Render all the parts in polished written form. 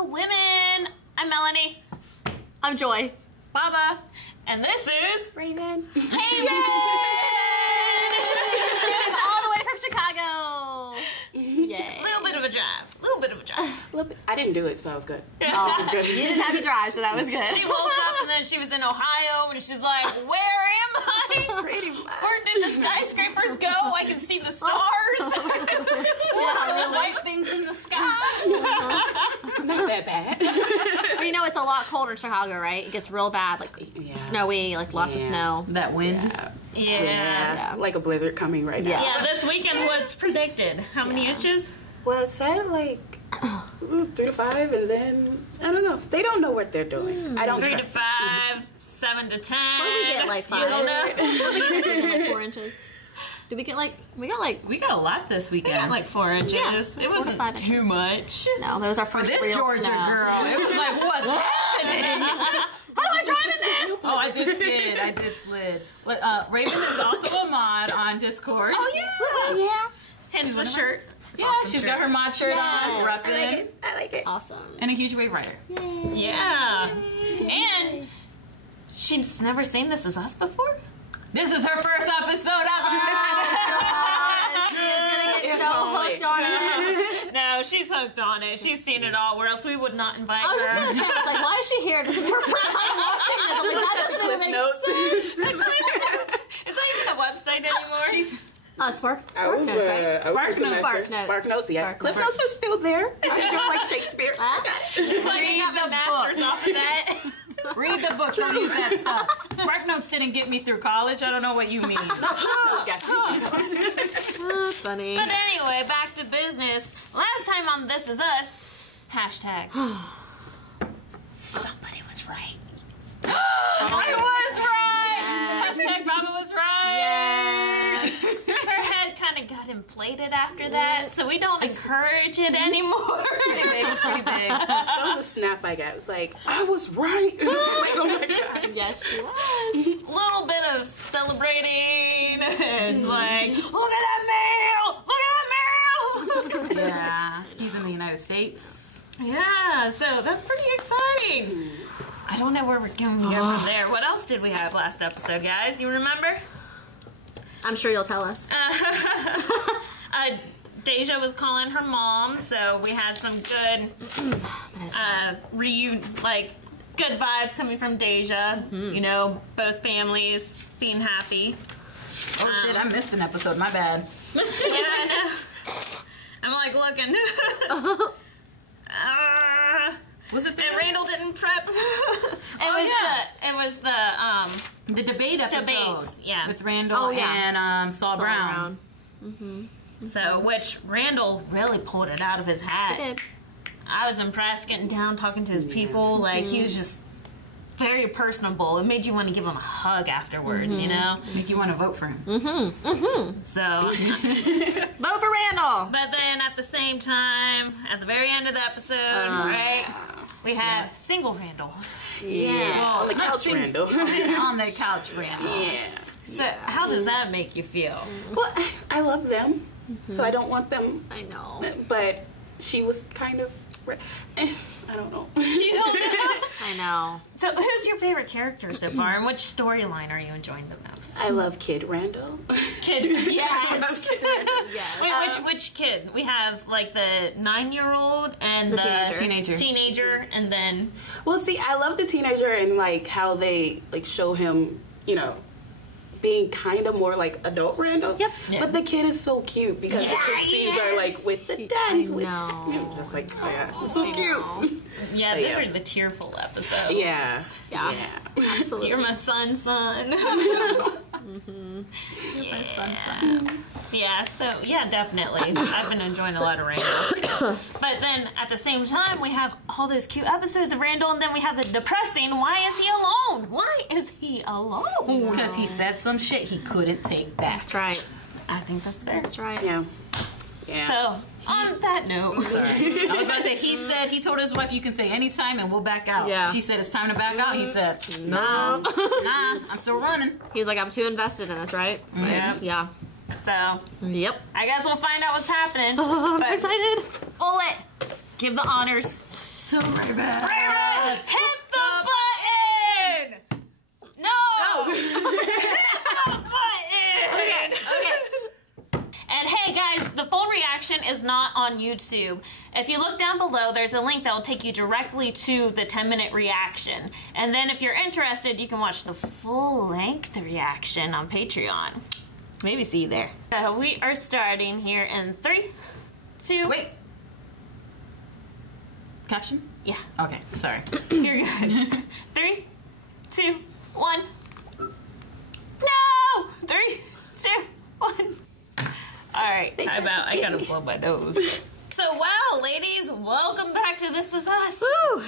the women. I'm Melanie. I'm Joy. Baba. And this is... Raven. Hey, Raven! All the way from Chicago. Yay. A little bit of a drive. A little bit of a drive. I didn't do it, so it was good. Oh, it was good. You didn't have to drive, so that was good. She woke up and then she was in Ohio and she's like, where am I? Pretty much. Where did the skyscrapers go? I can see the stars. What are those white things in the sky? Not that bad. Well, you know, it's a lot colder in Chicago, right? It gets real bad, like snowy, like lots of snow. That wind. Yeah. Like a blizzard coming right now. Yeah, this weekend's what's predicted. How many inches? Well, it said like 3 to 5, and then I don't know. They don't know what they're doing. I don't 3 to trust 5, 7 to 10. What did we get, like 5? You don't know? What did we get this weekend, like 4 inches? Did we get like, we got a lot this weekend. We got like 4 inches. Yeah, it 4 to wasn't 5 too inches. much. No, that was our For first this real Georgia snow. girl, it was like, what's happening? How do I drive in this? Oh, I did slid. Raven is also a mod on Discord. Oh, yeah. Yeah. Hence the shirt. It's Yeah, awesome she's shirt. got her mod shirt on, she's repping. I like it. Awesome. And a huge wave rider. Yeah. And she's never seen This Is Us before? This is her first episode ever. So hooked on it. No, she's hooked on it. She's seen it all, or else we would not invite I was just her. gonna say, I was like, why is she here? This is her first time watching this. Like, that doesn't even make sense. It's not even a website anymore. Spark Notes, right? Spark Notes. Spark Notes, yeah. Cliff Notes are still there. I feel like Shakespeare. It's like Read you got the the masters off of that. Read the books, don't use that stuff. Spark Notes didn't get me through college. I don't know what you mean. Oh, that's funny. But anyway, back to business. Last time on This Is Us, hashtag somebody was right. I was right! Yes. Hashtag Baba was right! Yes. Her head kind of got inflated after that, so we don't encourage it anymore. It's pretty big. That was a snap I got. It was like, I was right. Like, oh my God. Yes, she was. Little bit of celebrating and like, look at that male! Look at that male! Yeah, he's in the United States. Yeah, so that's pretty exciting. I don't know where we're going to go from there. What else did we have last episode, guys? You remember? I'm sure you'll tell us. Deja was calling her mom, so we had some good good vibes coming from Deja. You know, both families being happy. Oh shit, I missed an episode, my bad. Yeah, I know. I'm like looking. Was it the And Randall didn't prep. It was the debate episode? Debates, yeah. With Randall and Saul Brown. So, which Randall really pulled it out of his hat. He did. I was impressed getting down, talking to his people. Like, he was just very personable. It made you want to give him a hug afterwards, you know? Make you want to vote for him. So, Vote for Randall. but then at the same time, at the very end of the episode, right, we had single Randall. Yeah. On the not couch, sing- Randall. On the couch, Randall. Yeah. So, how does that make you feel? Well, I love them, so I don't want them. I know. But she was kind of. I don't know. You don't know? I know. So, who's your favorite character so far, and which storyline are you enjoying the most? I love Kid Randall. Kid, yes. Yes. Wait, which kid? We have like the 9-year-old and The teenager. teenager, and then Well, see, I love the teenager and like how they like show him, you know, being kind of more like adult Randall. Yep. Yeah. But the kid is so cute because the kid scenes are like with the dad. He's with know. dad. Just like, oh yeah, it's so I cute. know. yeah, But those yeah. are the tearful episodes. Yeah. Yeah. Absolutely. You're my son. Yeah, so yeah, definitely. I've been enjoying a lot of Randall. But then at the same time, we have all those cute episodes of Randall, and then we have the depressing. Why is he alone? Why is he alone? Because he said some shit he couldn't take back. That's right. I think that's fair. That's right. Yeah. Yeah. So on that note, Sorry. I was about to say, he told his wife, you can say anytime and we'll back out. Yeah. She said, it's time to back out. He said, No. nah, I'm still running. He's like, I'm too invested in this, right? Yep. Yeah. So Yep. I guess we'll find out what's happening. I'm so But excited. Bullet, give the honors So Raven! Raven, hit the button! No! Hit the button! Okay. And hey guys, the full reaction is not on YouTube. If you look down below, there's a link that will take you directly to the 10-minute reaction. And then if you're interested, you can watch the full-length reaction on Patreon. Maybe see you there. So we are starting here in 3, 2... Wait. Caption? Yeah. Okay, sorry. You're good. 3, 2, 1. No! 3, 2, 1. Alright, time out. I gotta blow my nose. So, wow, ladies, welcome back to This Is Us. Woo!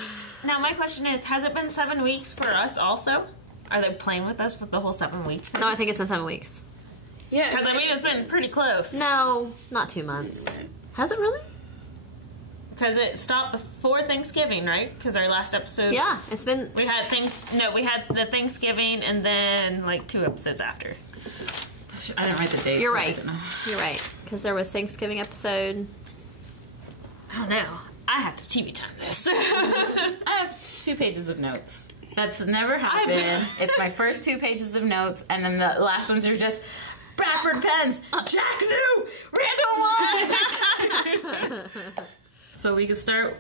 Now, my question is, has it been 7 weeks for us also? Are they playing with us for the whole 7 weeks? No, I think it's been 7 weeks. Yeah. Because, I mean, it's been pretty close. No, not 2 months. Has it really? Because it stopped before Thanksgiving, right? Because our last episode... Yeah, it's been... We had the Thanksgiving and then, like, 2 episodes after. I didn't write the dates. You're so right. You're right. Because there was Thanksgiving episode. I don't know. I have to TV time this. I have 2 pages of notes. That's never happened. It's my first 2 pages of notes, and then the last ones are just Bradford Pens, Jack New, Randall One. So we could start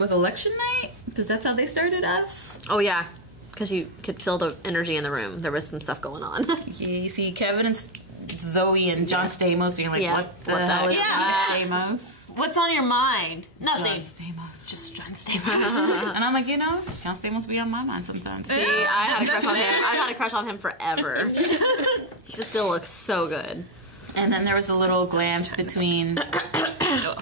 with election night, because that's how they started us. Oh, yeah. Because you could feel the energy in the room. There was some stuff going on. You see Kevin and Zoe and John Stamos, and you're like, Yeah. what the What the hell is heck? John Stamos? What's on your mind? Nothing. John Stamos. Just John Stamos. And I'm like, you know, John Stamos be on my mind sometimes. See, I had a crush on him. I've had a crush on him forever. He still looks so good. And then there was a little glance between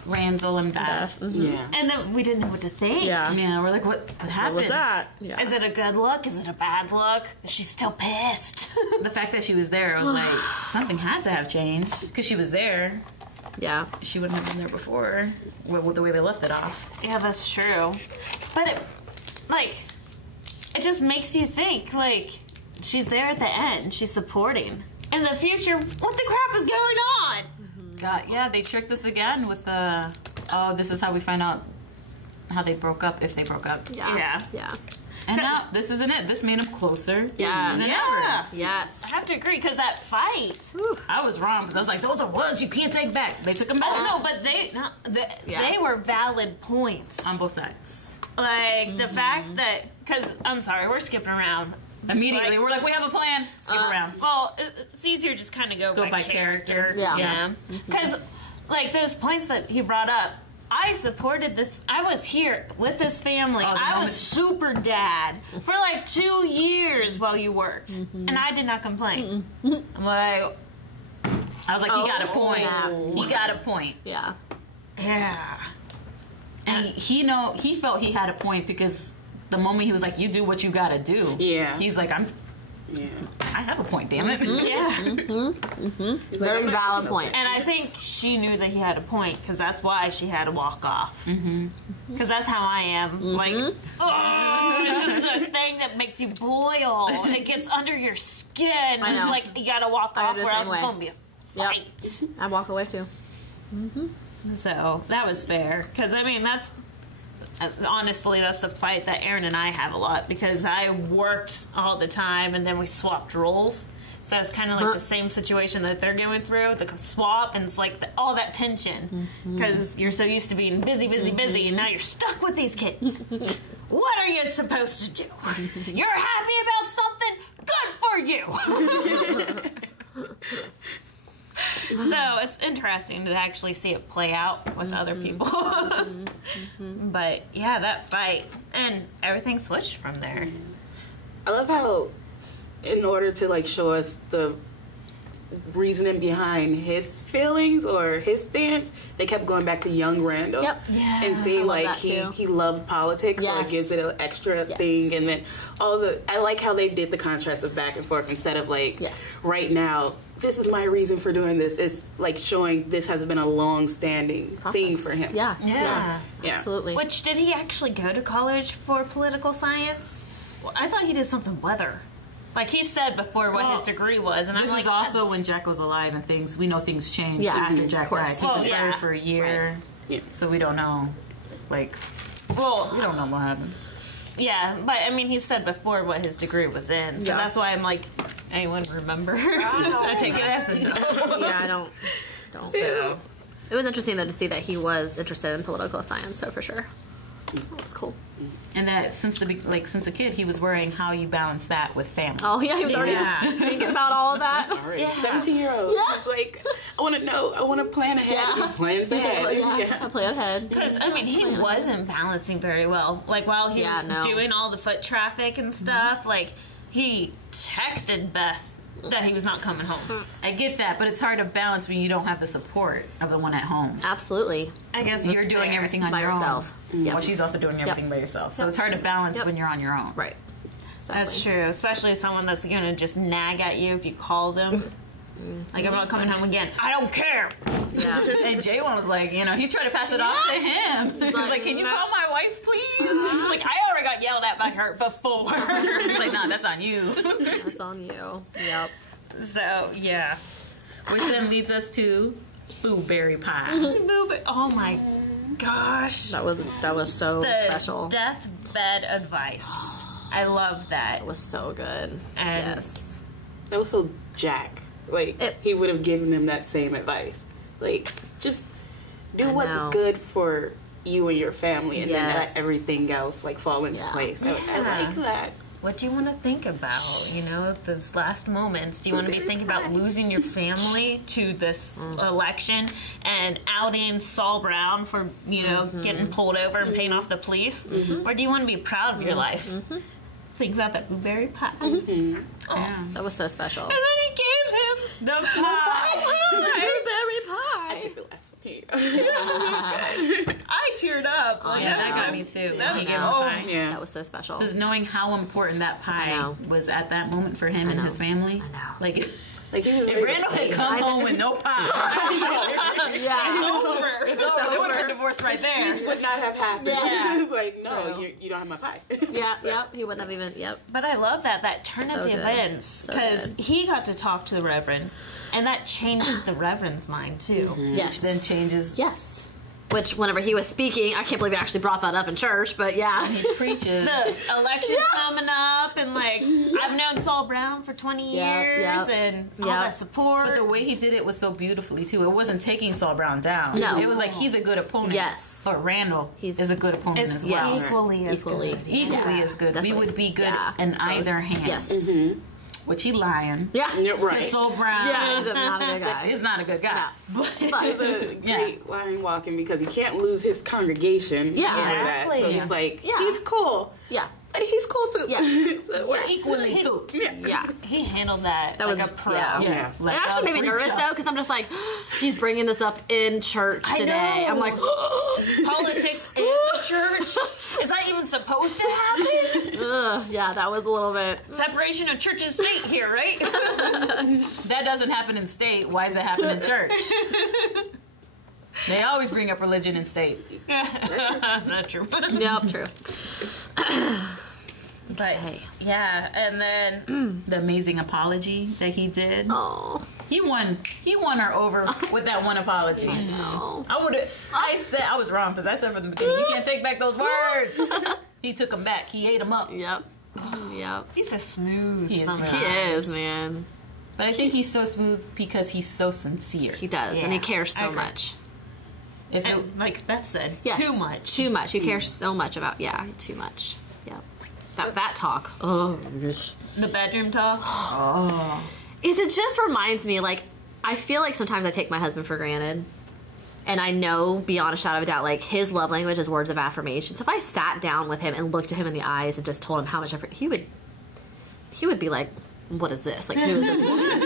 Randall and Beth. Yeah. And then we didn't know what to think. Yeah, we're like, what happened? What was that? Yeah. Is it a good look? Is it a bad look? Is she still pissed? The fact that she was there, I was like, something had to have changed. Because she was there. Yeah. She wouldn't have been there before, with the way they left it off. Yeah, that's true. But it, like, it just makes you think, like, she's there at the end. She's supporting. In the future, what the crap is going on? God, yeah, they tricked us again with the, oh, this is how we find out how they broke up, if they broke up. Yeah. Yeah. And now, this isn't it. This made them closer Yeah. than Yeah. ever. Yes. I have to agree, because that fight. Whew. I was wrong, because I was like, those are words you can't take back. They took them back. Oh, no, but they were valid points. On both sides. Like, the fact that, because, I'm sorry, we're skipping around. Immediately, we're like, we have a plan. Skip around. Well, it's easier just kind of go by character. Yeah. Because, like, those points that he brought up, I supported this. I was here with this family. I was super dad for like 2 years while you worked. And I did not complain. I'm like... I was like, he got a point. snap. He got a point. Yeah. Yeah. And he felt he had a point because the moment he was like, you do what you gotta do. Yeah. He's like, I have a point, damn it. Yeah. Very valid point. And I think she knew that he had a point because that's why she had to walk off. Because that's how I am. Like, oh, it's just the thing that makes you boil. It gets under your skin. I know. It's like you gotta walk I off do the or else same it's way. gonna be a fight. I walk away too. So that was fair. Because, I mean, that's... Honestly, that's the fight that Aaron and I have a lot because I worked all the time and then we swapped roles. So it's kind of like the same situation that they're going through, the swap, and it's like all that tension because you're so used to being busy, and now you're stuck with these kids. What are you supposed to do? You're happy about something? Good for you! So it's interesting to actually see it play out with other people. But yeah, that fight and everything switched from there. I love how, in order to like show us the reasoning behind his feelings or his stance, they kept going back to young Randall. Yep. Yeah. And seeing like that too. he loved politics, so Yes. it gives it an extra Yes. thing. And then I like how they did the contrast of back and forth instead of like Yes. right now. This is my reason for doing this. It's like showing this has been a long-standing thing for him. Yeah. Yeah. Yeah. Absolutely. Which, did he actually go to college for political science? Well, I thought he did something weather. Like he said before what his degree was. And This I'm is like, also when Jack was alive and we know things changed Yeah. after Mhm. Jack Of course. died. He Well, was yeah. fired for a year. Yeah. So we don't know, like, Well, We don't know what happened. yeah, but I mean, he said before what his degree was in, so Yeah. that's why I'm like, anyone remember? I take it as a no. Yeah, I don't. So. It was interesting though to see that he was interested in political science. So for sure, that was cool. And that since a kid, he was worrying how you balance that with family. Oh yeah, he was already thinking about all of that. All right. Yeah. 17-year-old. Yeah. It's like, I want to know. I want to plan ahead. Yeah. He plans ahead. I play ahead. Because, I mean, he wasn't balancing very well. Like, while he was doing all the foot traffic and stuff, like, he texted Beth that he was not coming home. I get that, but it's hard to balance when you don't have the support of the one at home. Absolutely. I guess You're doing everything on By your yourself. own. Yep. While she's also doing everything by yourself. So it's hard to balance when you're on your own. Right. That's true, especially someone that's going to just nag at you if you call them. Like, I'm not coming home again. I don't care. Yeah. And Jay-One was like, you know, he tried to pass it off to him. He was like, can you call my wife, please? He's like, I already got yelled at by her before. He's like, nah, that's on you. That's on you. Yep. So, yeah. Which then leads us to blueberry pie. Oh my gosh. That was so The special. deathbed advice. I love that. It was so good. And Yes. That was so Jack. Like, he would have given him that same advice. Like, just do what's know. good for you and your family, and then Yes. let everything else, like, fall into place. I like that. what do you want to think about? You know, those last moments. Do you want to be thinking about losing your family to this election and outing Saul Brown for, you know, getting pulled over and paying off the police? Or do you want to be proud of your life? Think about that blueberry pie. Yeah. That was so special. And then he gave him The pie. Blueberry pie. Take the last one. I teared up. Like, Yeah, that got me too. That He was- gave him oh, pie. Yeah. That was so special. Just knowing how important that I pie know. was at that moment for him and his family. I know. Like, Like, he was if Randall had come home with no pie, Yeah. over. it's over. They would have been divorced right there. This would not have happened. Yeah. It's like, no, True. you don't have my pie. Yep. He wouldn't have even. Yep. But I love that turn So of the good. events, So because good. he got to talk to the Reverend, and that changed the Reverend's mind too. Yes. Then changes. Yes. Which, whenever he was speaking, I can't believe he actually brought that up in church, but yeah. He preaches. The election's coming up, and like I've known Saul Brown for 20 years, and all that support. But the way he did it was so beautifully too. It wasn't taking Saul Brown down. No. It was like he's a good opponent. Yes. But Randall He's- is a good opponent It's as well. equally as Equally. good. Equally Yeah. as good. That's We what- would be good yeah. in That either was- hand. Yes. Which he lying. Yeah. Yeah, right. Because Saul Brown Yeah, he's not a good guy. is not a good guy. But, He's a great line walking because he can't lose his congregation. Yeah. over that. Exactly. So he's like, Yeah. he's cool, yeah. but he's cool too. Yeah. So we're Equally cool. Yeah. He handled that, That like was- a pro. yeah. Yeah. Like, It actually made me nervous though, because I'm just like, he's bringing this up in church I today. know. I'm like, Politics in the church? Is that even supposed to happen? ugh. Yeah, that was a little bit. Separation of church and state here, right? That doesn't happen in state. Why does it happen in church? They always bring up religion in state. Not true. Yep, true. But yeah, and then The amazing apology that he did. Oh, He won her over with that one apology. no. I said I was wrong because I said from the beginning, you can't take back those words. He took them back. He ate them up. Yep. Yep. he's a smooth He is son of He a- is, man. But I think he's so smooth because he's so sincere. He does, and he Yeah, cares I so agree. much. If it, And like Beth said, Yes. too much. Too much. He cares so much about. Yeah, too much. Yep. That talk. Oh. The bedroom talk. It just reminds me, like, I feel like sometimes I take my husband for granted. And I know beyond a shadow of a doubt, like, his love language is words of affirmation. So if I sat down with him and looked at him in the eyes and just told him how much he would be like, what is this? Like, who is this woman?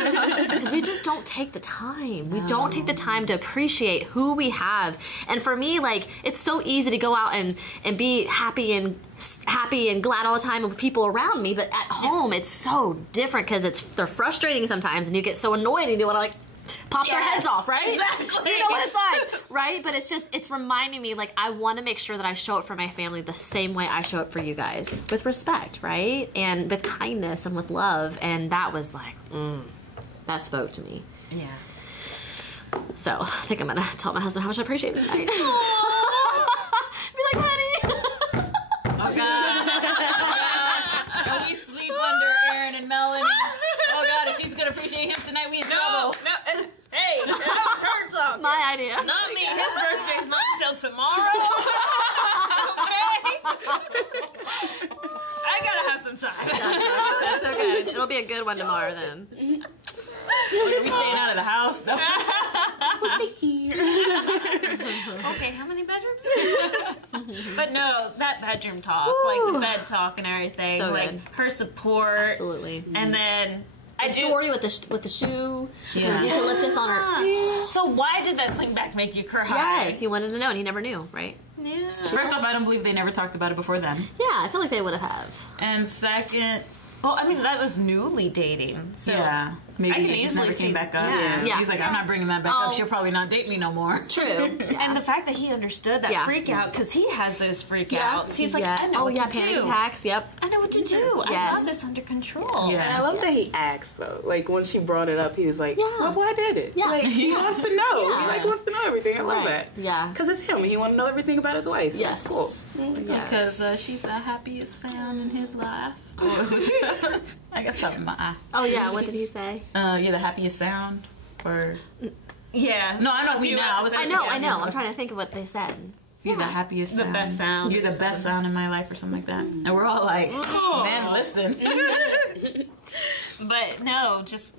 Because we just don't take the time. We don't take the time to appreciate who we have. And for me, like, it's so easy to go out and be happy and glad all the time with people around me. But at home, it's so different because they're frustrating sometimes, and you get so annoyed and you want to, like, pop their heads off, right? Exactly. You know what it's like, right? But it's reminding me, like, I want to make sure that I show up for my family the same way I show up for you guys, with respect, right? And with kindness and with love. And that was like, that spoke to me. Yeah. So I think I'm gonna tell my husband how much I appreciate him tonight. Be like, honey, I gotta have some time. That's okay. It'll be a good one tomorrow then. Are we staying out of the house? No. Okay, how many bedrooms? But no, that bedroom talk, like the bed talk and everything, So like good. her support, Absolutely. and then The story with the shoe. Yeah. Eucalyptus on her. So why did that sling back make you cry? Yes, he wanted to know, and he never knew, right? Yeah. First off, I don't believe they never talked about it before then. Yeah, I feel like they would have. And second, Well, I mean, that was newly dating. So yeah, maybe I can it just easily never see- came back up. yeah. Yeah. He's like, I'm not bringing that back up. She'll probably not date me no more. True. Yeah. And the fact that he understood that Yeah. freak out, because he has those freak Yeah. outs. He's like, Yeah. I know what to panic do. attacks. Yep. I know what to do. I Yes. have this under control. Yeah. And I love that he asked though. Like when she brought it up, he was like, Yeah. "Well, why did it?" Yeah. Like he Yeah. wants to know. Yeah. He like wants to know everything. I love Right. that. Yeah. Because it's him. He want to know everything about his wife. Yes. Cool. Because she's the happiest sound in his life. I got something in my eye. Oh yeah. What did he say? You're the happiest sound. Or Yeah. no, I know A we few now. I was episodes I know. ago. I'm trying to think of what they said. You're the happiest The sound. best sound. You're the best sound in my life or something like that. And we're all like, man, listen. But no, just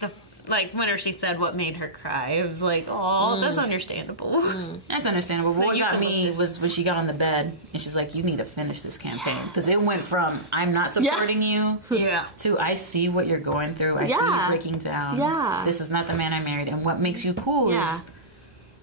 the like whenever she said what made her cry, it was like, oh, that's understandable. That's understandable. But But what you got can me look this- was when she got on the bed and she's like, you need to finish this campaign. Because it went from, I'm not supporting you, Yeah. to I see what you're going through. I see Yeah. you breaking down. Yeah. This is not the man I married. And what makes you cool Yeah. is,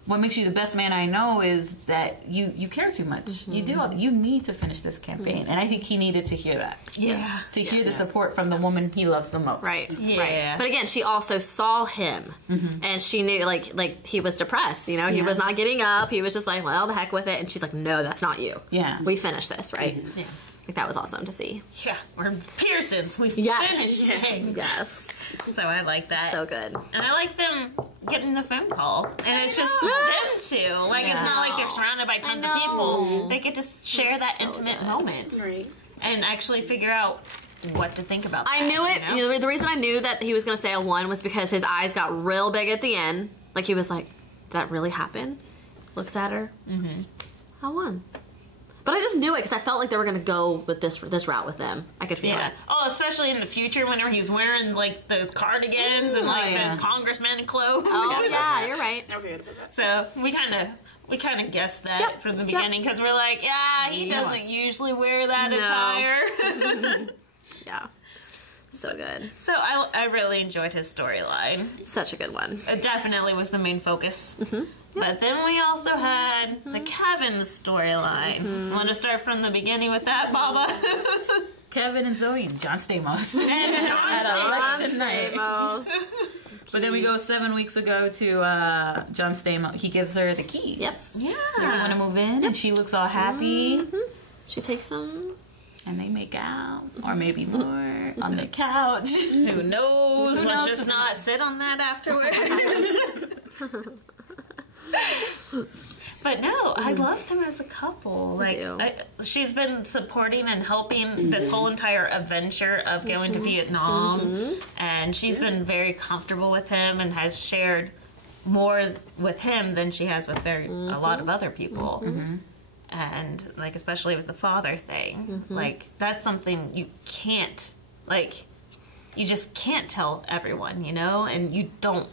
what makes you the best man I know is that you care too much. You do. You need to finish this campaign. And I think he needed to hear that. Yeah. To hear the support from the woman he loves the most. Right. Yeah. Right. But again, she also saw him, and she knew like he was depressed. You know, he Yeah. was not getting up. He was just like, well, the heck with it. And she's like, no, that's not you. Yeah. We finished this, right? Yeah. Like that was awesome to see. Yeah. We're Pearsons. We Yes. finished things. Yes. So I like that. So good. And I like them getting the phone call. And it's just them two. Like, it's not like they're surrounded by tons of people. They get to share that so intimate good. moment. Right. And actually figure out what to think about I that, knew it. you know? You know, the reason I knew that he was going to say a 1 was because his eyes got real big at the end. Like he was like, "Did that really happen?" Looks at her. Mm-hmm. I won. But I just knew it because I felt like they were going to go with this route with them. I could feel Yeah. it. Oh, especially in the future whenever he's wearing, like, those cardigans and, like, yeah. those congressman clothes. Oh yeah, you're right. I forget about that. So we kind of guessed that Yep. from the Yep. beginning because we're like, yeah, he Yes. doesn't usually wear that No. attire. Yeah. So good. So I really enjoyed his storyline. Such a good one. It definitely was the main focus. Mm-hmm. But then we also had the Kevin storyline. Mm-hmm. Want to start from the beginning with that, Baba? Kevin and Zoe and John Stamos. And John At Stamos. election night. Stamos. But then we go 7 weeks ago to John Stamos. He gives her the keys. Yep. Yeah. They want to move in, and she looks all happy. She takes some. And they make out, or maybe more, on the couch. Who knows? Let's just not sit on that afterwards. But no, I loved them as a couple. Like do. she's been supporting and helping this whole entire adventure of going to Vietnam, and she's been very comfortable with him and has shared more with him than she has with a lot of other people. And like especially with the father thing, like that's something you can't you just can't tell everyone, you know, and you don't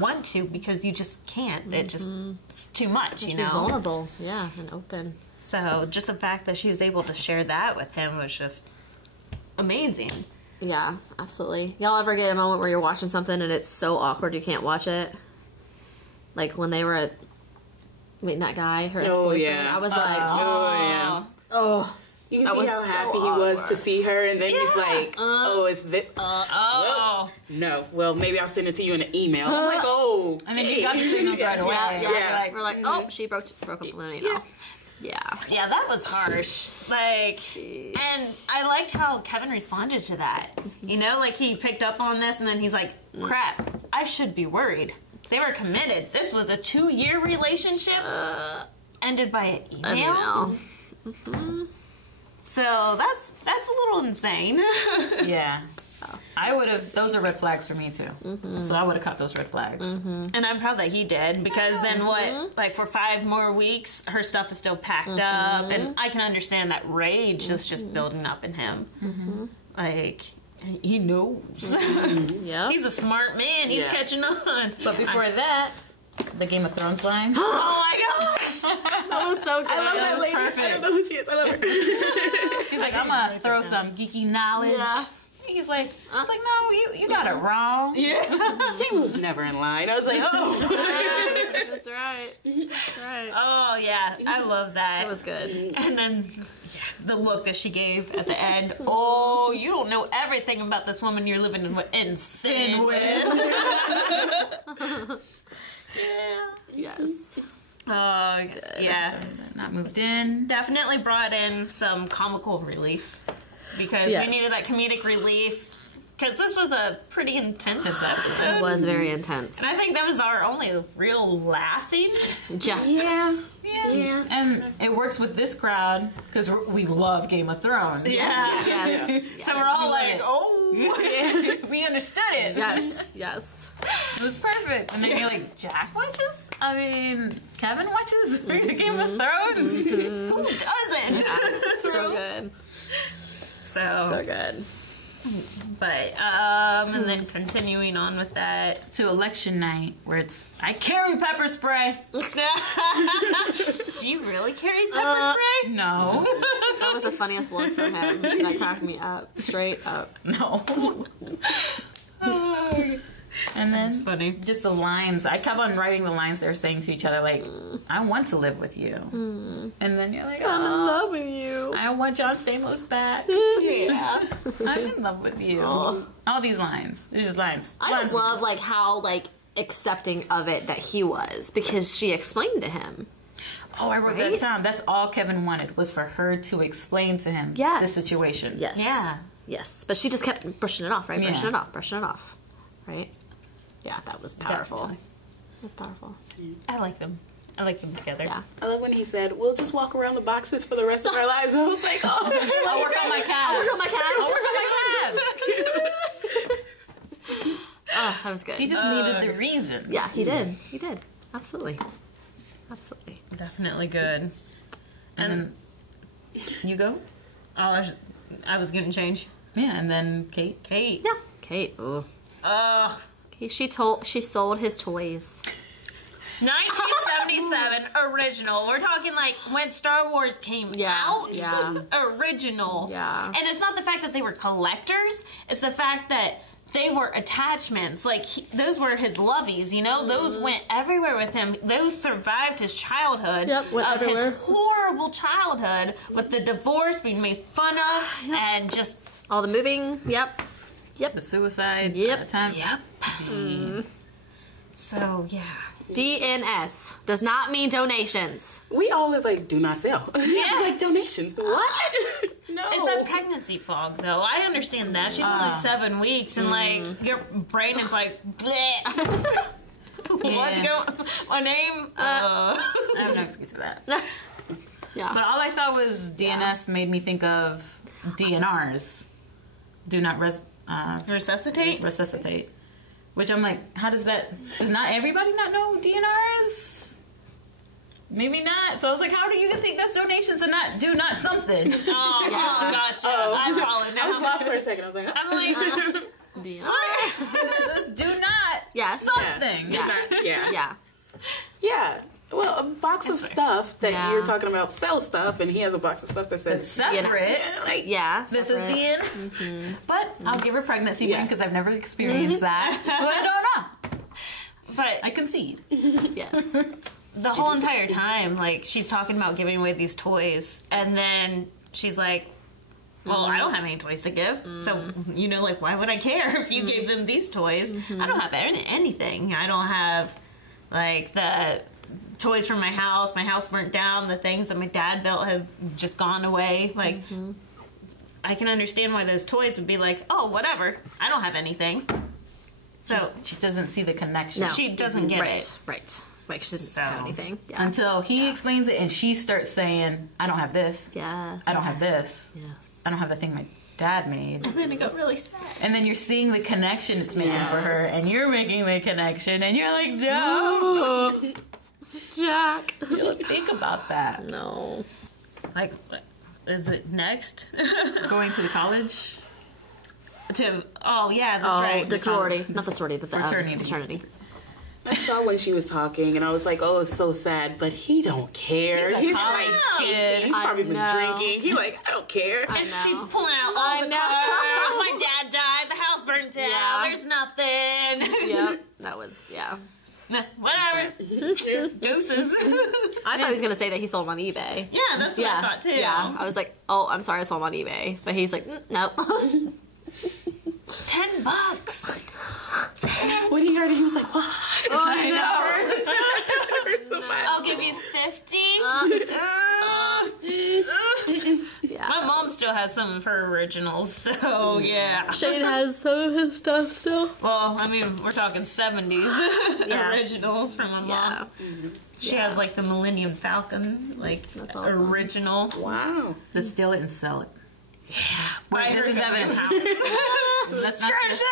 want to because you just can't. It just it's too much, you Be know. vulnerable. Yeah, and open. So just the fact that she was able to share that with him was just amazing. Yeah, absolutely. Y'all ever get a moment where you're watching something and it's so awkward you can't watch it? Like when they were at meeting that guy, her ex-boyfriend. yeah. I was like, Oh yeah. oh. You can That see was how so happy he was to awkward. see her, and then he's like, "Oh, it's this." Oh, No, well, maybe I'll send it to you in an email. I'm like, "Oh," And then you got the signals right away. Yeah, yeah. Yeah. We're like, oh, she broke up with an email. Yeah. yeah, that was harsh. Like, and I liked how Kevin responded to that. You know, like he picked up on this, and then he's like, "Crap, I should be worried." They were committed. This was a 2-year relationship, ended by an An email. email. So that's a little insane. Yeah. I would have. Those are red flags for me too. So I would have caught those red flags. And I'm proud that he did, because then what, like for 5 more weeks, her stuff is still packed up, and I can understand that rage that's just building up in him. Like, he knows. Yeah. He's a smart man. He's catching on. But before that, the Game of Thrones line. Oh my gosh. That was so good. I love that was lady. perfect. I don't know who she is. I love her. He's like, I'm gonna throw some geeky knowledge. Yeah. He's like, she's like, no, you got it wrong. Yeah. Jamie was never in line. I was like, oh. That's right. That's right. Oh yeah, I love that. That was good. And then the look that she gave at the end. Oh, you don't know everything about this woman you're living in sin with. Yes. Yeah. Not moved in. Definitely brought in some comical relief, because Yes. we needed that comedic relief, because this was a pretty intense It episode. was very intense. And I think that was our only real laughing. Yeah. Yeah. Yeah. And it works with this crowd because we love Game of Thrones. Yeah. Yes. So we're all We love like, it. oh. We understood it. Yes. Yes. It was perfect. And then you're like, Jack watches? I mean, Kevin watches Game of Thrones? Who doesn't? So good. So good. But, and then continuing on with that. To election night where it's, I carry pepper spray. Do you really carry pepper spray? No. That was the funniest look from him. That cracked me up. Straight up. No. And It's then funny. just the lines. I kept on writing the lines they were saying to each other, like, I want to live with you. And then you're like, I'm in oh, love with you. I want John Stamos back. Yeah. I'm in love with you. Oh. All these lines. It's just lines. I just love like how like accepting of it that he was, because she explained to him. Oh, I wrote Right? that down. That's all Kevin wanted, was for her to explain to him Yes. the situation. Yes. Yeah. Yes. But she just kept brushing it off, right? Yeah. Brushing it off. Right? Yeah, that was powerful. Definitely. It was powerful. I like them. I like them together. Yeah. I love when he said, we'll just walk around the boxes for the rest of our lives. I was like, oh. I'll work on my calves. I'll work on my calves. I'll work on my calves. Oh, that was good. He just needed the reason. Yeah, he did. He did. Absolutely. Absolutely. Definitely good. And then you go? Oh, I was getting change. Yeah, and then Kate. Kate. Yeah. Kate. Ooh. Okay, she sold his toys. 1977 original. We're talking like when Star Wars came out. Yeah. Original. Yeah. And it's not the fact that they were collectors. It's the fact that they were attachments. Like, those were his lovies, you know? Those went everywhere with him. Those survived his childhood. Yep, went of everywhere. his horrible childhood with the divorce, being made fun of, and just... All the moving. Yep. The suicide. Yep. Attempt. Yep. So, yeah. DNS does not mean donations. We always like, do not sell. Yeah. Like, donations. What? No. It's that pregnancy fog, though. I understand that. She's only 7 weeks, and, like, your brain is like, bleh. What's going... My name? I have no excuse for that. Yeah. But all I thought was DNS made me think of DNRs. Do not Resuscitate? resuscitate. Which I'm like, how does that... Does not everybody not know DNRs? Maybe not. So I was like, how do you think that's donations and not do not something? Oh, gotcha. I follow now. I was lost for a second. I was like, I'm like... This do not Yes. something. yeah. Yeah. Yeah. Well, a box of stuff that Yeah. you're talking about sells stuff, and he has a box of stuff that It's says separate. like, Yeah. This separate. is DN. But I'll give her pregnancy Yeah. brain because I've never experienced that. So I don't know. But I concede. Yes. the whole entire time, like, she's talking about giving away these toys, and then she's like, well, I don't have any toys to give. So, you know, like, why would I care if you gave them these toys? I don't have anything. I don't have, like, the toys from my house burnt down. The things that my dad built have just gone away. Like, I can understand why those toys would be like, oh, whatever. I don't have anything. So She doesn't see the connection. No. she doesn't get Right. it. Right. Right. She doesn't So- have anything. Yeah. Until he explains it and she starts saying, I don't have this. Yes. I don't have this. Yes. I don't have the thing my dad made. And then it got really sad. And then you're seeing the connection it's making for her, and you're making the connection, and you're like, no. Jack. You don't think about that. No. Like, is it next? Going to the college? Oh, yeah, that's right. The sorority. Not the sorority, but the Fraternity. fraternity. I saw when she was talking, and I was like, "Oh, it's so sad," but he don't care. He's like painting. He's probably been drinking. He's like, "I don't care." And she's pulling out all the cars. My dad died. The house burnt down. Yeah. There's nothing. Yep. That was, Whatever. Deuces. I thought he was going to say that he sold them on eBay. Yeah, that's what I thought too. Yeah. I was like, oh, I'm sorry I sold them on eBay. But he's like, no. $10. When he heard it, he was like, "What?" I know. It hurt so much. I'll give you 50. Yeah. My mom still has some of her originals, so yeah. Shane has some of his stuff still. Well, I mean, we're talking 70s Yeah. originals from my Yeah. mom. She has like the Millennium Falcon, like That's awesome. original. Wow. Let's steal it and sell it. Buy Wait, her this is a new evidence. house. Let's not Scratch it!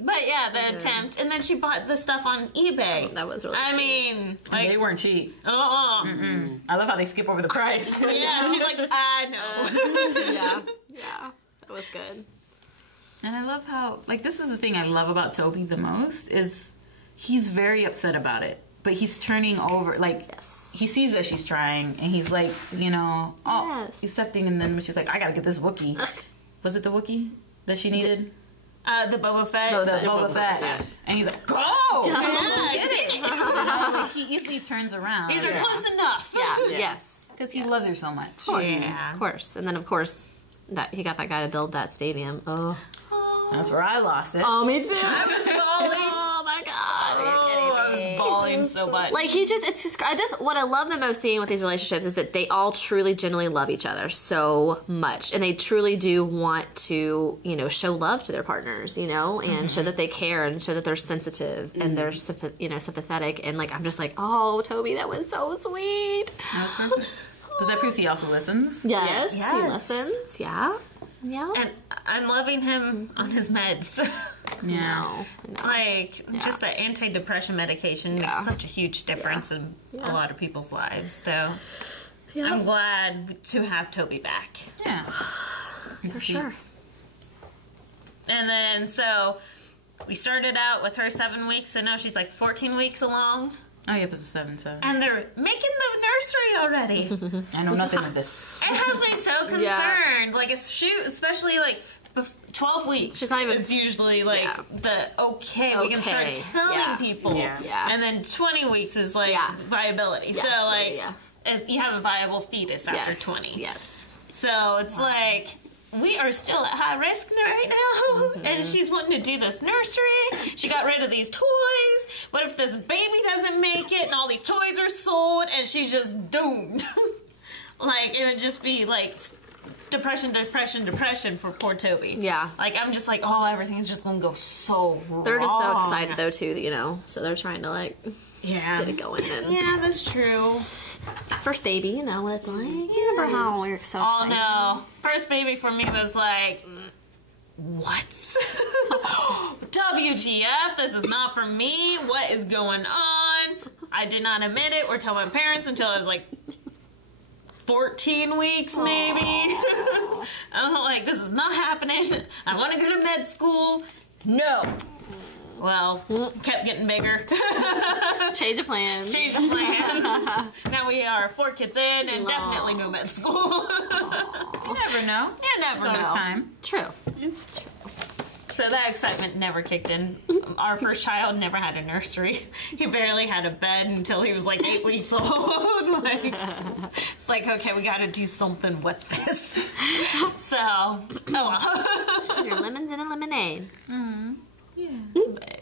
But yeah, the attempt, and then she bought the stuff on eBay. That was really I sweet. mean, like, They weren't cheap. I I love how they skip over the price. Yeah, she's like, I know. Yeah. Yeah. That was good. And I love how, like, this is the thing I love about Toby the most, is he's very upset about it. But he's turning over, like, Yes. he sees that she's trying, and he's like, you know, Yes. accepting, and then she's like, I gotta get this Wookiee. Was it the Wookiee that she needed? The Boba Fett. The Boba Fett. And he's like, go! Yeah, Get it! You know, like, he easily turns around. These are close enough. Yeah. Yes. Because he loves her so much. Of course. Yeah. Of course. And then, of course, that he got that guy to build that stadium. Oh. That's where I lost it. Oh, me too. Oh my God. I was bawling so much. Like it's just what I love the most seeing with these relationships is that they all truly, genuinely love each other so much, and they truly do want to, show love to their partners, and show that they care and show that they're sensitive and they're, sympathetic, and like I'm just like, oh, Toby, that was so sweet. Because that proves he also listens. Yes, Yes. he listens. Yeah, yeah. And I'm loving him on his meds. Yeah. No. Like, just the antidepressant medication Yeah. makes such a huge difference in Yeah. a lot of people's lives. So Yeah. I'm glad to have Toby back. Yeah. For sure. And then, so we started out with her 7 weeks, and now she's like 14 weeks along. Oh, yeah, it was a 7-7. And they're making the nursery already. I know nothing of this. It has me so concerned. Yeah. Like, especially like 12 weeks. She's not even- It's usually like Yeah. we can start Okay. telling Yeah. people. Yeah. Yeah. And then 20 weeks is like Yeah. viability. So Yeah. like Yeah. you have a viable fetus after Yes. 20. Yes. So it's like we are still at high risk right now, Mm-hmm. and she's wanting to do this nursery. She got rid of these toys. What if this baby doesn't make it and all these toys are sold and she's just doomed? Like, it would just be like depression for poor Toby. Yeah. Like, I'm just like, oh, everything's just gonna go so wrong. They're just so excited though too, so they're trying to like Yeah. get it going. And Yeah, that's true. first baby, you know what it's like. You remember how you're so Oh excited. no. First baby for me was like, what? WTF, this is not for me. What is going on? I did not admit it or tell my parents until I was like 14 weeks maybe. I was like, this is not happening. I want to go to med school. No. Well, kept getting bigger. Change of plans. Change of plans. Now we are 4 kids in and definitely no med school. You never know. You never There's always know. time. True. So that excitement never kicked in. Our first child never had a nursery. He barely had a bed until he was like 8 weeks old. Like, it's like, okay, we got to do something with this. So, oh well. Your lemons and a lemonade. But,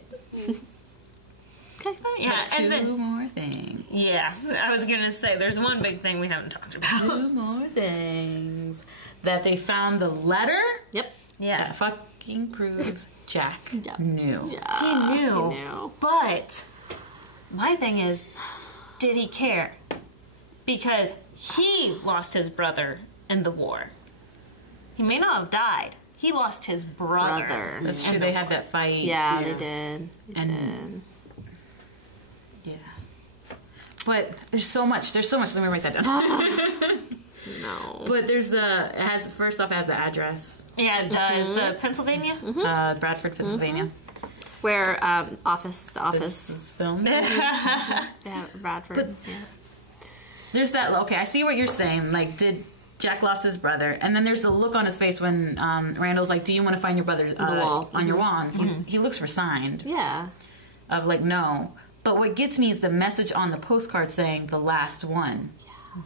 Okay. yeah, and Two then more things. yeah, I was gonna say there's one big thing we haven't talked about. Two more things. That they found the letter Yep. Yeah, that fucking proves Jack Yeah. knew. Yeah. he knew. He knew. But my thing is, did he care? Because he lost his brother in the war. He may not have died. He lost his brother. That's true. They had that fight. Yeah, they did. Yeah. But there's so much. Let me write that down. No. But there's first off, it has the address. Yeah, it does. The Pennsylvania? Bradford, Pennsylvania. Where the office. This is filmed. Yeah, Bradford. But there's that. Okay, I see what you're saying. Like, did Jack lost his brother, and then there's the look on his face when Randall's like, "Do you want to find your brother on your wall?" He looks resigned. Yeah. Of like, no. But what gets me is the message on the postcard saying the last one. Yeah.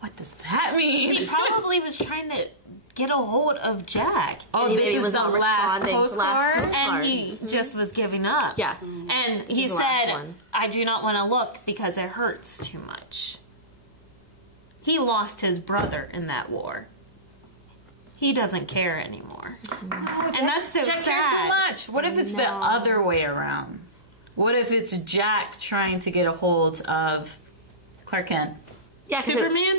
What does that mean? He probably was trying to get a hold of Jack. Oh, And this he is was the not last responding. postcard? And he just was giving up. Yeah. And This he is the last said, one. I do not want to look because it hurts too much. He lost his brother in that war. He doesn't care anymore. And that's so Jack sad. cares too much. What if it's the other way around? What if it's Jack trying to get a hold of Clark Kent? Yeah, because Superman?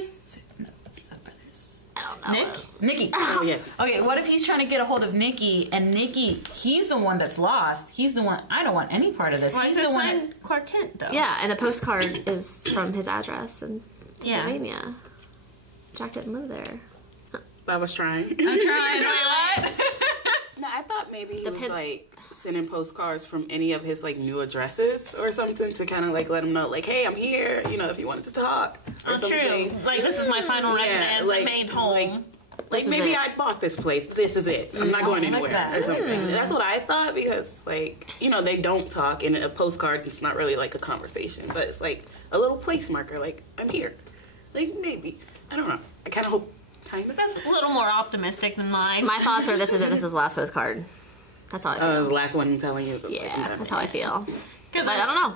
No, that's the brothers. I don't know. Nikki. Oh, yeah. Okay, what if he's trying to get a hold of Nikki, and Nikki, he's the one that's lost. He's the one, I don't want any part of this. Why He's is the it one signed Clark Kent, though? Yeah, and the postcard is from his address in Yeah. Pennsylvania. Jack didn't live there. I was trying. I'm trying. Wait, what? No, I thought maybe he was Depends- like sending postcards from any of his like new addresses or something to kind of like let him know, like, hey, I'm here. You know, if you wanted to talk or Oh, something. true. Like, this is my final residence. I made home. Like is maybe it. I bought this place. This is it. I'm not going I like anywhere that. or something. That's what I thought because like they don't talk in a postcard. It's not really like a conversation, but it's like a little place marker. Like I'm here. Like maybe I don't know. I kind of hope. Kind of. That's a little more optimistic than mine. My thoughts are this is it. This is the last postcard. That's how I feel. The last one I'm telling you. So it's Yeah, like, that's how I feel. Because But I don't know.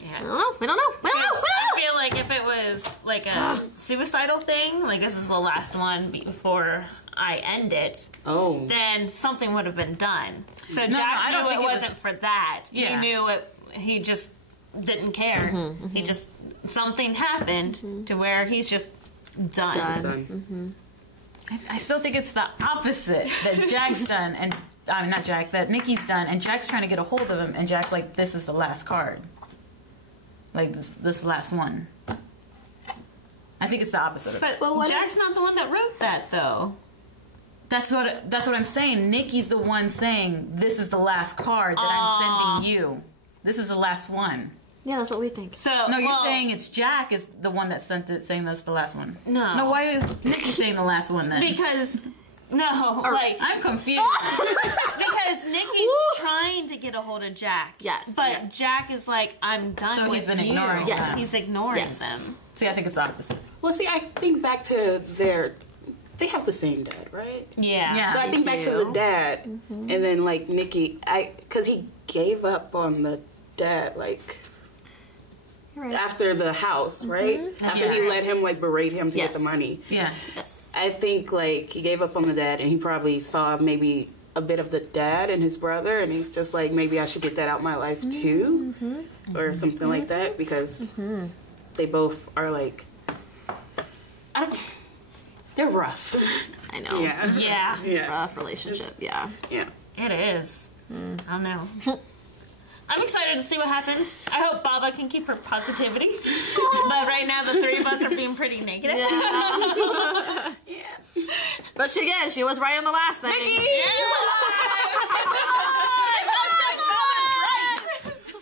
Yeah. I don't know. We don't know. We don't know. I feel like if it was like a suicidal thing, like this is the last one before I end it, Oh. then something would have been done. So No, Jack I don't knew it think it wasn't was- for that. Yeah. He knew it. He just didn't care. He just something happened to where he's just done. Done. I still think it's the opposite that Jack's done, and not Jack, that Nikki's done, and Jack's trying to get a hold of him, and Jack's like, this is the last card. Like, this last one. I think it's the opposite of it. But Jack's not the one that wrote that, though. That's what I'm saying. Nikki's the one saying, this is the last card that I'm sending you. This is the last one. Yeah, that's what we think. So No, you're well, saying it's Jack is the one that sent it, saying that's the last one. No. No, why is Nikki saying the last one then? because like I'm confused. because Nikki's trying to get a hold of Jack. Yes. But Yeah. Jack is like, I'm done So with he's been you. ignoring Yes. them. He's ignoring Yes. them. See, I think it's the opposite. Well, see, I think back to they have the same dad, right? Yeah. Yeah. So I think back to do. the dad, and then like Nikki, because he gave up on the dad like You're right. after the house, right? After he Yeah. let him like berate him to Yes. get the money. Yeah. Yes. I think like he gave up on the dad, and he probably saw maybe a bit of the dad and his brother, and he's just like, maybe I should get that out my life too, or something like that, because they both are like, they're rough. I know. Yeah. Yeah. Yeah. Rough relationship. Yeah. Yeah. It is. I don't know. I'm excited to see what happens. I hope Baba can keep her positivity. But right now, the three of us are being pretty negative. Yeah. Yeah. But she was right on the last thing.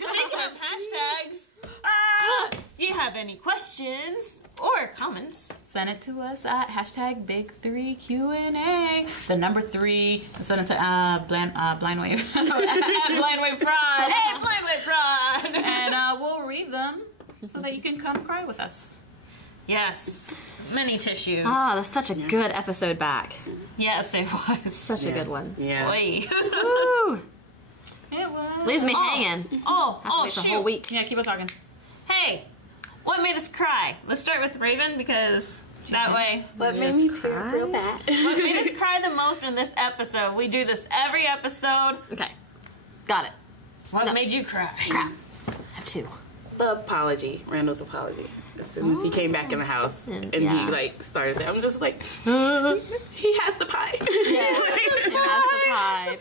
Speaking of hashtags, if you have any questions or comments, Send it to us at hashtag Big3Q&A. The number 3. Send it to Blindwave. Blindwave Pride. hey, Blind White Fraud! And we'll read them so that you can come cry with us. Yes, many tissues. Oh, that's such a good episode back. Yes, it was. Such a good one. Yeah. Boy. Woo! It was. Leaves me hanging. Oh, Have to wait the whole shoot. week. Yeah, keep on talking. Hey, what made us cry? Let's start with Raven because that way. What made me tear real bad? What made us cry the most in this episode? We do this every episode. Okay. Got it. What No. made you cry? Crap. I have two. The apology, Randall's apology. As soon as he came back in the house and Yeah. he like started that, I'm just like, he has the pie. It has the pie.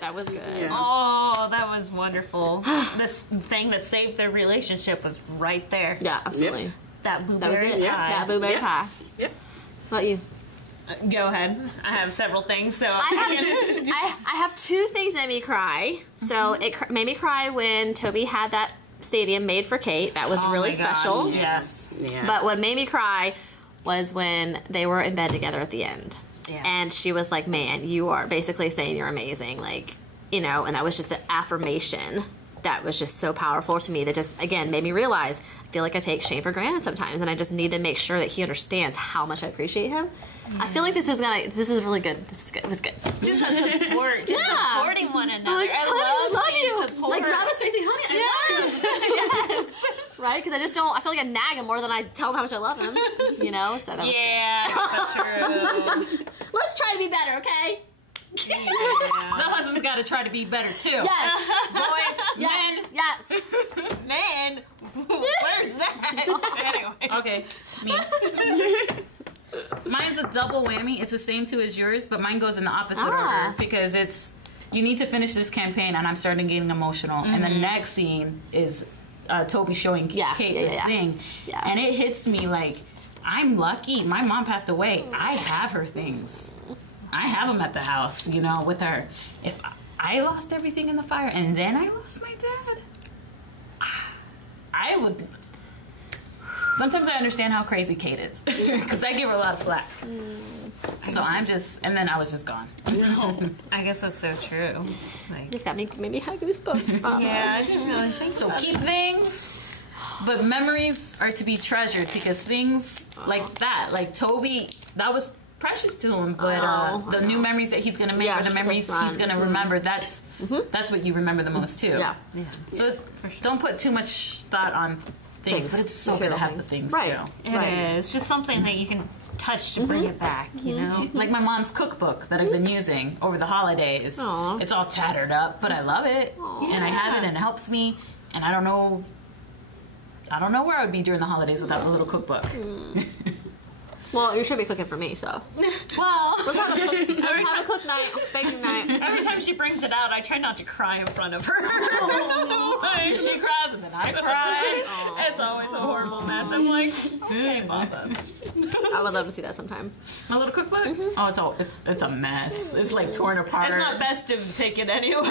That was good. Yeah. Oh, that was wonderful. This thing that saved their relationship was right there. Yeah, absolutely. Yep. That That was blueberry it. pie. That blueberry Yeah. pie. Yep. What about you? Go ahead. I have several things, so I have two things that made me cry. So it made me cry when Toby had that stadium made for Kate. That was Oh really my gosh, special. Yes. Yeah. But what made me cry was when they were in bed together at the end. Yeah. And she was like, man, you are basically saying you're amazing. Like, you know, and that was just the affirmation that was just so powerful to me that just, again, made me realize I feel like I take Shane for granted sometimes. And I just need to make sure that he understands how much I appreciate him. I feel like this is really good. This is good. It was good. Just a support. Just Yeah. supporting one another. Like, I love seeing you. support. Like, grab his face and honey, I love you. Yes. Right? Because I feel like I nag him more than I tell him how much I love him. You know? So that was Yeah, that's true. Let's try to be better, okay? The Yeah. husband's got to try to be better too. Yes. Boys, Yes. Yes. Man, where's that? Anyway. Okay, me. Mine's a double whammy. It's the same two as yours, but mine goes in the opposite Ah. order because it's you need to finish this campaign, and I'm starting getting emotional. And the next scene is Toby showing Kate this thing, and it hits me like I'm lucky. My mom passed away. I have her things. I have them at the house, you know, with her. If I lost everything in the fire and then I lost my dad, I would. Sometimes I understand how crazy Kate is because I give her a lot of flack. So I'm just, and then I was just gone. I guess that's so true. Like, Just made me have goosebumps. yeah, I didn't really think So about keep things, but memories are to be treasured because things like that, like Toby, that was precious to him. But the new memories that he's gonna make, Yeah, or the memories that's he's gonna remember, that's what you remember the most too. Yeah. So don't put too much thought on things, but it's so good to Material have the things Right. too. It is just something that you can touch to bring it back, you know? Like my mom's cookbook that I've been using over the holidays. Aw. It's all tattered up, but I love it, and I have it, and it helps me. And I don't know where I would be during the holidays without the little cookbook. Well, you should be cooking for me, so. Well, Let's have a cook night, baking night. every time she brings it out, I try not to cry in front of her. Like, She cries, and then I cry. it's always a horrible mess. I'm like, okay, Papa. I would love to see that sometime. My little cookbook. Oh, it's a mess. It's like torn apart. It's not best to take it anywhere.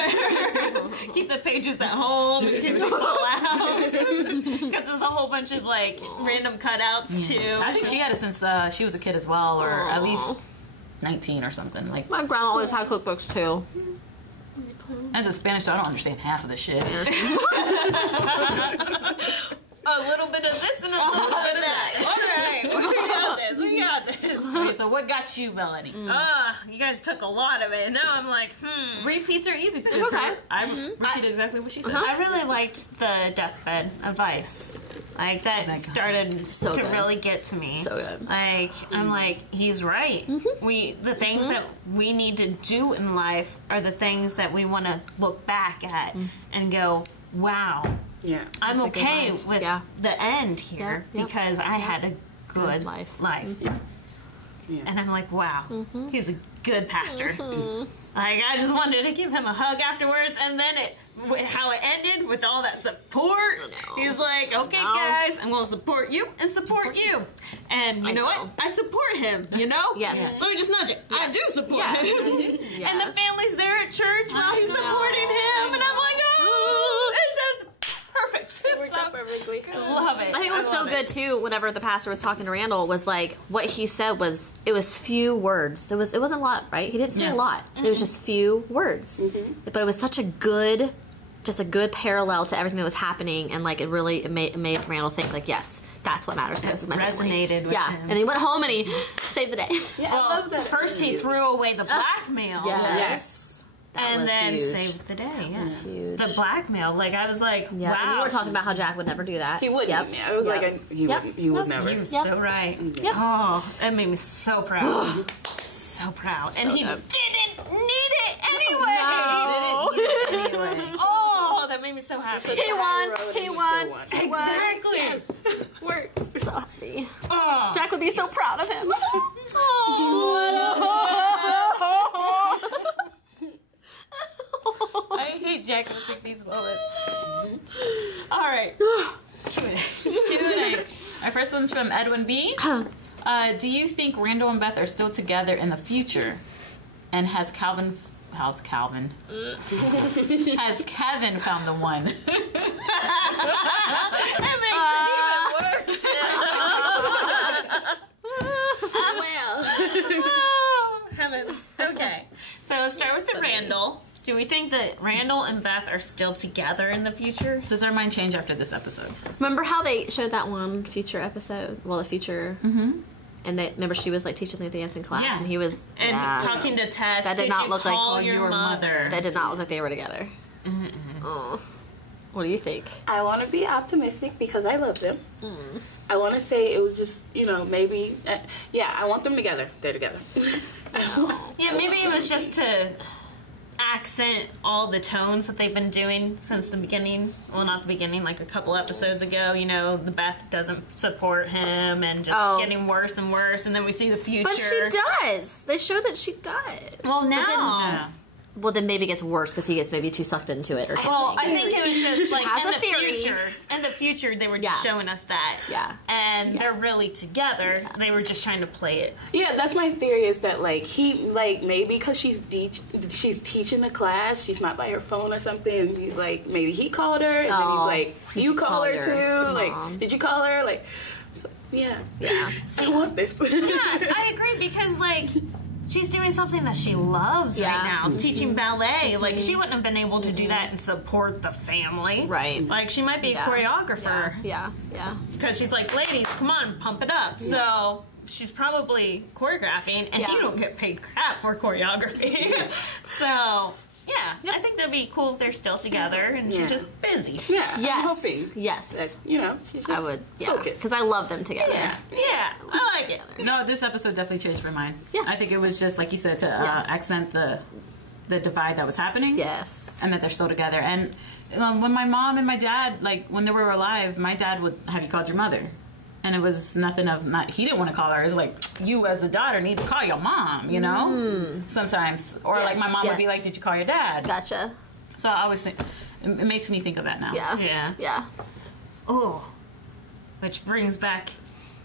Keep the pages at home and keep the fall out. Because there's a whole bunch of like random cutouts too. I think she had it since she was a kid as well, or at least 19 or something. Like, My grandma always had cookbooks too. as a Spanish, so I don't understand half of the shit. A little bit of this and a little bit of that. All right, we got this. We got this. Okay, so what got you, Melanie? You guys took a lot of it. Now I'm like, Repeats are easy. Okay. I repeat exactly what she said. I really liked the deathbed advice. Like that God. started So to good. really get to me. So good. Like I'm like, he's right. The things that we need to do in life are the things that we want to look back at and go, wow, Yeah. I'm That's a good okay life. with Yeah. the end here Yeah. because I had a good life. Yeah. And I'm like, wow, he's a good pastor. Like, I just wanted to give him a hug afterwards, and then how it ended with all that support. know. He's like, okay, guys, I'm going to support you and support you. And you know what? I support him, you know? Yes. Let me just nudge it. I do support Yes. him. Yes. And the family's there at church while I he's know. supporting him, and I'm like, oh, it's just perfect. Perfectly. I love it. I think it was so love good too. Whenever the pastor was talking to Randall, was like what he said was it was few words. It wasn't a lot, right? He didn't say Yeah. a lot. It was just few words, but it was such a good parallel to everything that was happening, and like it made Randall think like, yes, that's what matters most. Is my family. resonated with yeah. him. And he went home and he saved the day. Yeah, Well, I love that. first he threw away the blackmail. Yes. And was then huge. saved the day. Yeah. huge. The blackmail. Like, I was like, Yeah. And you wow. were talking about how Jack would never do that. He wouldn't. Yep. Yeah, it was Yep. like he Yep. wouldn't. He would Yep. never. You're Yep. so right. Yep. Oh, that made me so proud. So proud. And he good. didn't need it anyway. No. Anyway. Oh, that made me so happy. He won. Road He and won. still won. He won. Exactly. Work. be. Oh. Jack would be so proud of him. I hate Jack with these moments. All right. Q&A. Q&A. Our first one's from Edwin B. Do you think Randall and Beth are still together in the future? And has Kevin found the one? It makes it even worse. Well. Oh, heavens. Okay. So let's start with the Randall. Do we think that Randall and Beth are still together in the future? Does our mind change after this episode? Remember how they showed that one future episode? Well, the future... Mm-hmm. And remember she was like teaching the dance in class, Yeah. and he was Talking to Tess. That did not look like call your mother. That did not look like they were together. Oh. What do you think? I want to be optimistic because I love them. I want to say it was just, maybe... I want them together. They're together. Yeah, maybe it was just to accent all the tones that they've been doing since the beginning. Well, not the beginning, like a couple episodes ago. The Beth doesn't support him and just getting worse and worse. And then we see the future. But she does. They show that she does. Well, now... Well, then maybe it gets worse because he gets maybe too sucked into it or something. Well, I think it was just like has in a the theory. future. In the future, they were just showing us that. Yeah. And they're really together. Yeah. They were just trying to play it. Yeah, that's my theory. Is that maybe because she's teaching the class, she's not by her phone or something. And he's like, maybe he called her, and then he's like, you call her too? Mom. Like, did you call her? Like, so, yeah. I want this. Yeah, I agree because she's doing something that she loves right now, teaching ballet. Like, she wouldn't have been able to do that and support the family. Right. Like, she might be a choreographer. Yeah. Because she's like, ladies, come on, pump it up. Yeah. So she's probably choreographing, and you don't get paid crap for choreography. So... Yeah, I think that'd be cool if they're still together and she's just busy. Yeah, yes. I'm hoping. Yes. That, she's just focused. Because I love them together. Yeah, I like it. No, this episode definitely changed my mind. Yeah. I think it was just, like you said, to accent the divide that was happening. Yes. And that they're still together. And when my mom and my dad, when they were alive, my dad would, have you called your mother? And it was nothing of, he didn't want to call her. It was like, you as the daughter need to call your mom, sometimes. Or my mom would be like, did you call your dad? Gotcha. So I always think, it makes me think of that now. Yeah. Oh, which brings back,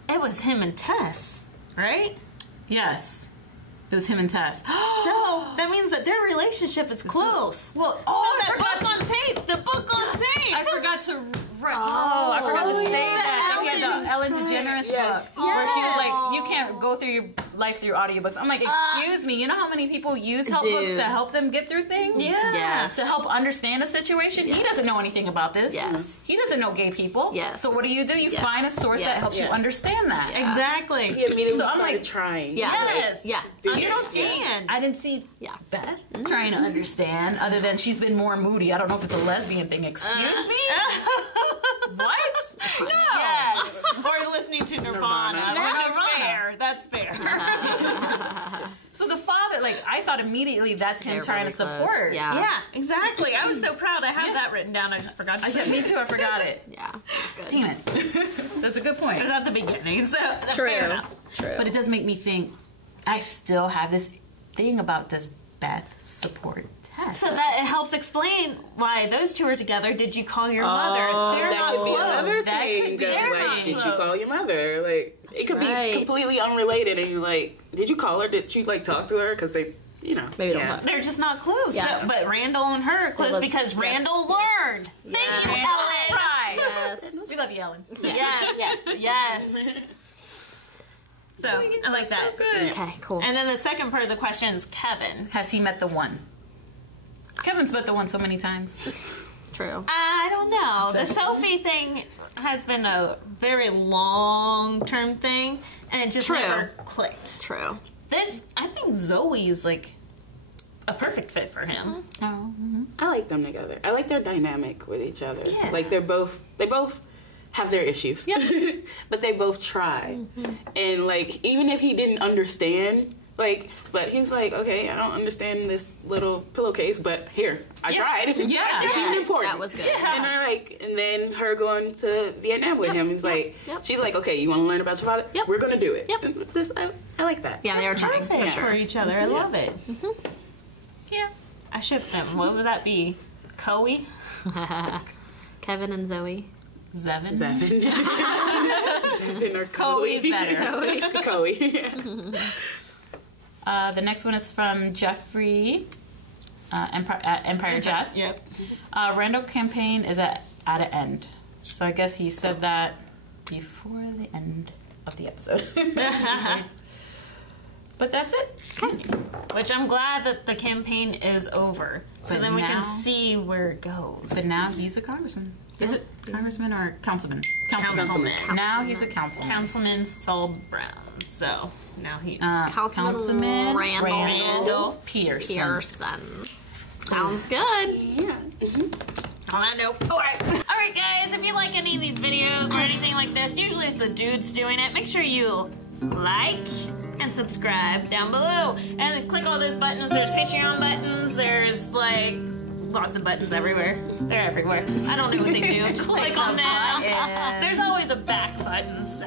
it was him and Tess, right? Yes. It was him and Tess. So that means that their relationship is close. Well, that book on tape. The book on tape. I forgot to say that. They had the Ellen DeGeneres book where she was like, you can't go through your life through audiobooks. I'm like, excuse me, you know how many people use help books to help them get through things? Yes. To help understand a situation? Yes. He doesn't know anything about this. Yes. He doesn't know gay people. Yes. So what do? You find a source that helps you understand that. Yeah. Exactly. He immediately So I'm started trying. Yes. Yeah. You don't see. I didn't see Beth trying to understand, other than she's been more moody. I don't know if it's a lesbian thing. Excuse me? What? No. Yes. Or listening to Nirvana. Which is fair. That's fair. So the father, I thought immediately that's him trying to support. Yeah, exactly. I was so proud. I have that written down. I just forgot to say it. Me too. I forgot it. Yeah. That's good. Damn it. That's a good point. It was at the beginning, so fair enough. True. But it does make me think, I still have this thing about, does Beth support Tess? So that it helps explain why those two are together. Did you call your mother? They're That not could be close. another That thing. could be. Did you call your mother? It could be completely unrelated, and you're like, did you call her? Did you talk to her? Because they, maybe don't know. They're just not close. Yeah. So, but Randall and her are close because Randall learned. Thank you, Ellen. Right. Yes. We love you, Ellen. Yes. So I like that. So good. Okay, cool. And then the second part of the question is Kevin. Has he met the one? Kevin's met the one so many times. True. I don't know. The Sophie thing has been a very long-term thing, and it just never clicked. True. This, I think Zoe's a perfect fit for him. Oh. I like them together. I like their dynamic with each other. Yeah. They both have their issues. But they both try. And even if he didn't understand, Like, but he's like, okay, I don't understand this little pillowcase, but here, I tried. Yeah. It seemed important. That was good. And then her going to Vietnam with him. He's like, she's like, okay, you want to learn about your father? Yep. We're gonna do it. Yep. I like that. Yeah, they were trying. Perfect For for sure. each other. I love it. Yeah. I ship them. What would that be? Coey? Kevin and Zoe. Zevin. Zevin. Zevin or Coey's Coey. better. Coey. The next one is from Jeffrey, Empire Jeff. Yep. Randall campaign is at an end. So I guess he said that before the end of the episode. But that's it. Which I'm glad that the campaign is over. So But then we now- can see where it goes. But now he's a congressman. Is it congressman or councilman? Councilman. Now he's a councilman. Councilman Saul Brown. So now he's Councilman Randall Randall Pearson. Pearson. Sounds good. Yeah. on that note. Alright guys, if you like any of these videos or anything like this, usually it's the dudes doing it, make sure you like and subscribe down below. And click all those buttons. There's Patreon buttons. There's like lots of buttons everywhere. They're everywhere. I don't know what they do. Just click on them. button. There's always a back button. So